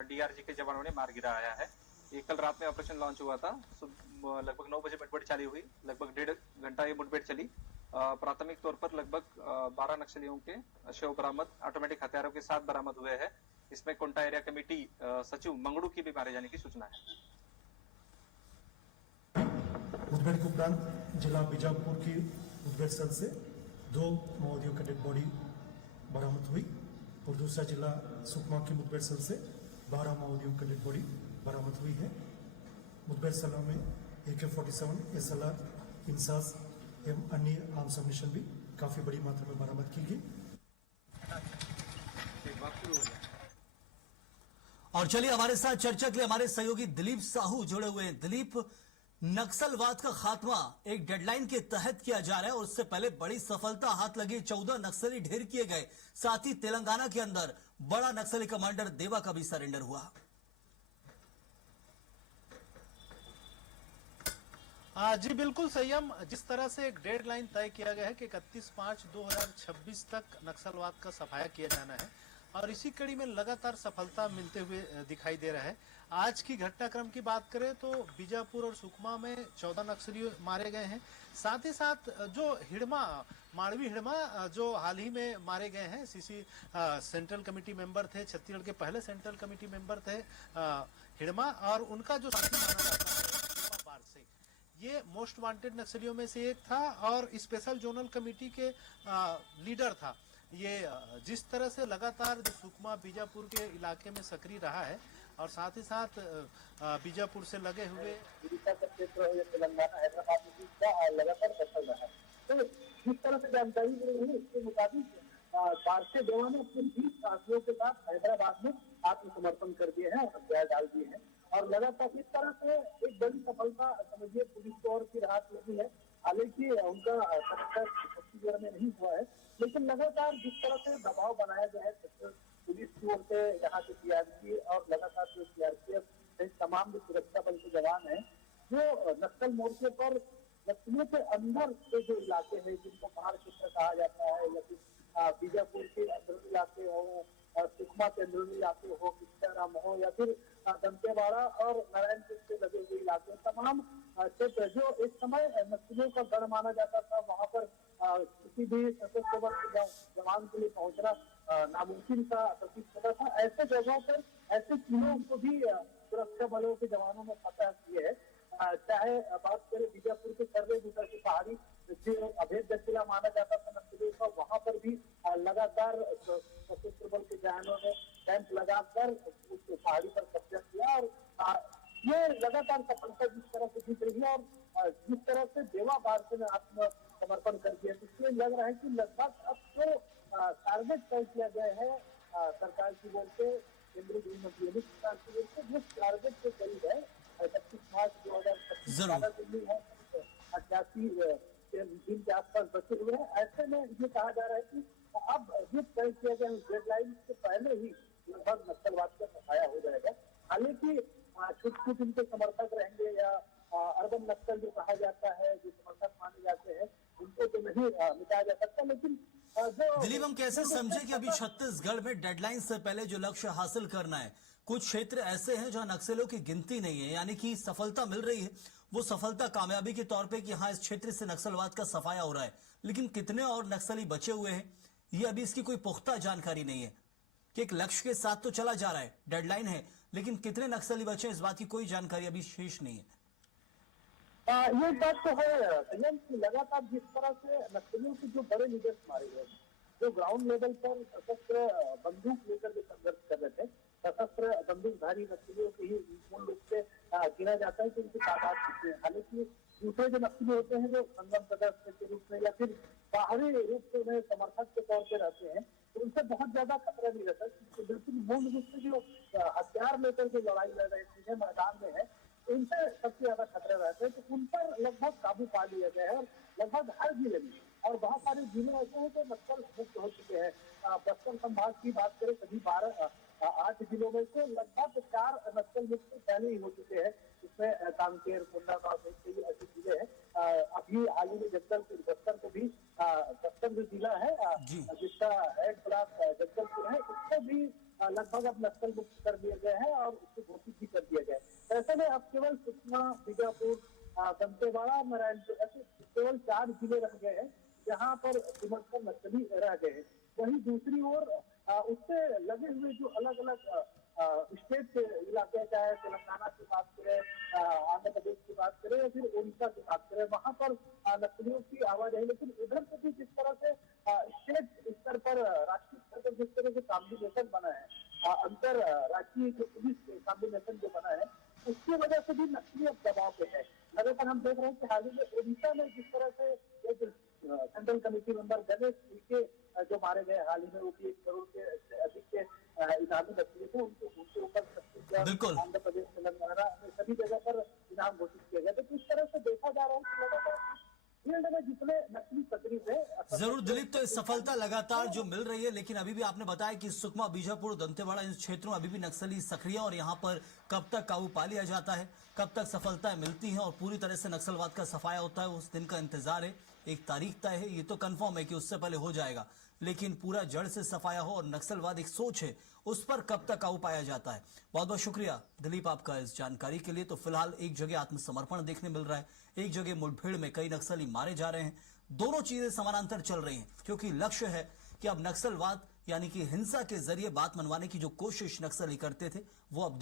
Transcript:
DRG के जवानों ने मार गिराया है। ये कल रात में ऑपरेशन लॉन्च हुआ था। लगभग 9 बजे मुठभेड़ चालू हुई। लगभग 1.5 घंटा ये मुठभेड़ चली। प्राथमिक तौर पर लगभग 12 नक्सलियों के शव बरामद, ऑटोमेटिक हथियारों के साथ बरामद हुए हैं। इसमें कोंटा एरिया कमेटी सचिव मंगड़ू की भी मारे जाने की सूचना है। मुठभेड़ के उपरांत जिला बीजापुर की मुठभेड़ स्थल से 2 माओवादियों की डेड बॉडी बरामद हुई और दूसरा जिला सुकमा की मुठभेड़ स्थल से 12 माओवादियों की डेड बॉडी बरामद हुई है। मुठभेड़ स्थलों में AK-47, SLR, इंसास एवं अन्य आर्म्स एम्युनिशन भी काफी बड़ी मात्रा में बरामद की गई। और चलिए हमारे साथ चर्चा के लिए हमारे सहयोगी दिलीप साहू जुड़े हुए हैं। दिलीप, नक्सलवाद का खात्मा एक डेडलाइन के तहत किया जा रहा है और उससे पहले बड़ी सफलता हाथ लगी। 14 नक्सली ढेर किए गए। साथ ही तेलंगाना के अंदर बड़ा नक्सली कमांडर देवा का भी सरेंडर हुआ। जी बिल्कुल संयम, जिस तरह से एक डेडलाइन तय किया गया है कि 31/5/2026 तक नक्सलवाद का सफाया किया जाना है और इसी कड़ी में लगातार सफलता मिलते हुए दिखाई दे रहा है। आज की घटनाक्रम की बात करें तो बीजापुर और सुकमा में 14 नक्सली मारे गए हैं। साथ ही साथ जो माड़वी हिड़मा जो हाल ही में मारे गए हैं, सीसी सेंट्रल कमेटी मेंबर थे, छत्तीसगढ़ के पहले सेंट्रल कमेटी मेंबर थे हिड़मा, और उनका जो साथी माना जाता है बार से, ये मोस्ट वांटेड नक्सलियों में से एक था और स्पेशल जोनल कमेटी के लीडर था। ये जिस तरह से लगातार जो सुकमा बीजापुर के इलाके में सक्रिय रहा है और साथ ही साथ बीजापुर से लगे हुए तेलंगाना हैदराबाद में लगातार सफल रहा है। तो जिस तरह से जानकारी मिल रही है उसके मुताबिक भारतीय जवान ने अपने 20 साथियों के साथ हैदराबाद में आत्मसमर्पण कर दिए हैं और हथियार डाल दिए हैं और लगातार इस तरह से एक बड़ी सफलता समझिए पुलिस को और की राहत लगी है। हालांकि उनका छत्तीसगढ़ में नहीं हुआ है, लेकिन लगातार जिस तरह से दबाव बनाया गया है पुलिस की ओर से, यहाँ के सीआरपी और लगातार जो सीआरपीएफ तमाम जो सुरक्षा बल के जवान हैं, जो नक्सल मोर्चे पर नक्सलियों के अंदर के जो इलाके हैं जिनको पहाड़ क्षेत्र कहा जाता है या फिर बीजापुर के अंदरूनी इलाके हो, सुकमा के अंदरूनी इलाके हो, किस्ताराम हो या फिर दंतेवाड़ा और नारायणपुर से लगे हुए इलाके, तमाम क्षेत्र जो एक समय नक्सलियों का गढ़ माना जाता था, वहां पर किसी भी सशस्त्र बल के जवान के लिए पहुंचना नामुमकिन का प्रतीत होता था। ऐसे जगहों पर ऐसे किलों को भी सुरक्षा बलों के जवानों ने फतह किए है। चाहे बात करें बीजापुर के सर्वे गुटा की पहाड़ी जो अभेद्य किला माना जाता था नक्सलियों का, वहां पर भी लगातार सशस्त्र बल के जवानों ने कैंप लगाकर उस पहाड़ी पर कब्जा किया और ये लगातार सफलता जिस तरह से दिख रही है और जिस तरह से देवा बारसे ने आत्मसमर्पण कर दिया, इसलिए लग रहा है कि लगभग अब जो टारगेट तय किया गया है सरकार की ओर से, केंद्रीय गृह मंत्री अमित शाह की ओर से, जिस टारगेट के करीब है 31 मार्च 2025 दिल्ली है 88 दिन के आसपास बचे हुए हैं। ऐसे में ये कहा जा रहा है कि अब ये तय किया गया डेडलाइन से पहले ही लगभग नक्सलवाद का सफाया हो जाएगा। हालांकि कुछ इनके समर्थक रहेंगे या अर्बन नक्सल जो कहा जाता है, जो समर्थक माने जाते हैं, उनको तो नहीं मिटाया जा सकता, लेकिन दिलीप, हम कैसे समझे कि अभी छत्तीसगढ़ में डेडलाइन से पहले जो लक्ष्य हासिल करना है, कुछ क्षेत्र ऐसे हैं जहां नक्सलियों की गिनती नहीं है, यानी कि सफलता मिल रही है, वो सफलता कामयाबी के तौर पे कि हाँ इस क्षेत्र से नक्सलवाद का सफाया हो रहा है, लेकिन कितने और नक्सली बचे हुए हैं ये अभी इसकी कोई पुख्ता जानकारी नहीं है कि एक लक्ष्य के साथ तो चला जा रहा है, डेडलाइन है, लेकिन कितने नक्सली बचे इस बात की कोई जानकारी अभी शेष नहीं है। ये बात तो है संयम की, लगातार जिस तरह से नक्सलियों के जो बड़े लीडर्स मारे गए, जो ग्राउंड लेवल पर सशस्त्र बंदूक लेकर के संघर्ष कर रहे थे, सशस्त्र बंदूकधारी नक्सलियों के ही मूल रूप से गिना जाता है कि उनकी तादाद कितनी है। हालांकि दूसरे जो नक्सली होते हैं जो संगम सदस्य के रूप में या फिर बाहरी रूप से उन्हें समर्थक के तौर पर रहते हैं, तो उनसे बहुत ज्यादा खतरा नहीं रहता, बिल्कुल मूल रूप से जो हथियार लेकर के लड़ाई लड़ रहे चीजें मैदान में है, उनसे सबसे ज्यादा खतरा रहता है, तो उन पर लगभग काबू पा लिया गया है और लगभग हर जिले में, और बहुत सारे जिले ऐसे हैं जो नक्सल मुक्त हो चुके हैं। बस्तर संभाग की बात करें सभी 8 जिलों में से लगभग 4 नक्सल मुक्त पहले ही हो चुके हैं। इसमें कांकेर, कोंडागांव कई ऐसी जिले हैं। अभी हाल ही में जगदलपुर, बस्तर को भी बस्तर जो जिला है जिसका हेड ब्लॉक जगदलपुर है, उसको भी लगभग अब नक्सल मुक्त कर दिए गए हैं और उसको घोषित भी कर दिया गया है। ऐसे में अब केवल सुकमा, बीजापुर, दंतेवाड़ा और नारायणपुर ऐसे केवल 4 जिले रह गए हैं जहाँ पर विमर्शन नक्सली रह गए हैं। वहीं दूसरी ओर उससे लगे हुए जो अलग अलग स्टेट के इलाके, चाहे तेलंगाना की बात करें, आंध्र प्रदेश की बात करें या फिर उड़ीसा की बात करें, वहां पर नक्सलियों की आवाज है। लेकिन उधर से भी जिस तरह से स्टेट स्तर पर, राष्ट्रीय स्तर पर जिस तरह से कॉम्बिनेशन बना है, अंतर राष्ट्रीय जो पुलिस कॉम्बिनेशन जो बना है, उसकी वजह से भी नक्सली अब दबाव पे है। लगातार हम देख रहे हैं कि हाल ही में उड़ीसा में जिस तरह से एक सेंट्रल कमेटी मेंबर गणेश के जो मारे गए हाल ही में, वो भी 1 करोड़ से अधिक के इनामी नक्सली थे, उनके ऊपर छत्तीसगढ़, आंध्र प्रदेश, तेलंगाना में सभी जगह पर इनाम घोषित किया गया। तो इस तरह से देखा जा रहा है कि लगातार फील्ड में जितने नकली सक्रिय है। जरूर दिलीप, तो इस सफलता लगातार जो मिल रही है, लेकिन अभी भी आपने बताया कि सुकमा, बीजापुर, दंतेवाड़ा इन क्षेत्रों में अभी भी नक्सली सक्रिय, और यहाँ पर कब तक काबू पा लिया जाता है, कब तक सफलताएं मिलती हैं और पूरी तरह से नक्सलवाद का सफाया होता है, उस दिन का इंतजार है। एक तारीख तय है, ये तो कंफर्म है कि उससे पहले हो जाएगा, लेकिन पूरा जड़ से सफाया हो और नक्सलवाद एक सोच है, उस पर कब तक काबू पाया जाता है। बहुत बहुत शुक्रिया दिलीप आपका इस जानकारी के लिए। तो फिलहाल एक जगह आत्मसमर्पण देखने मिल रहा है, एक जगह मुठभेड़ में कई नक्सली मारे जा रहे हैं। दोनों चीजें समानांतर चल रही हैं, क्योंकि लक्ष्य है कि अब नक्सलवाद यानी कि हिंसा के जरिए बात मनवाने की जो कोशिश नक्सली करते थे, वो अब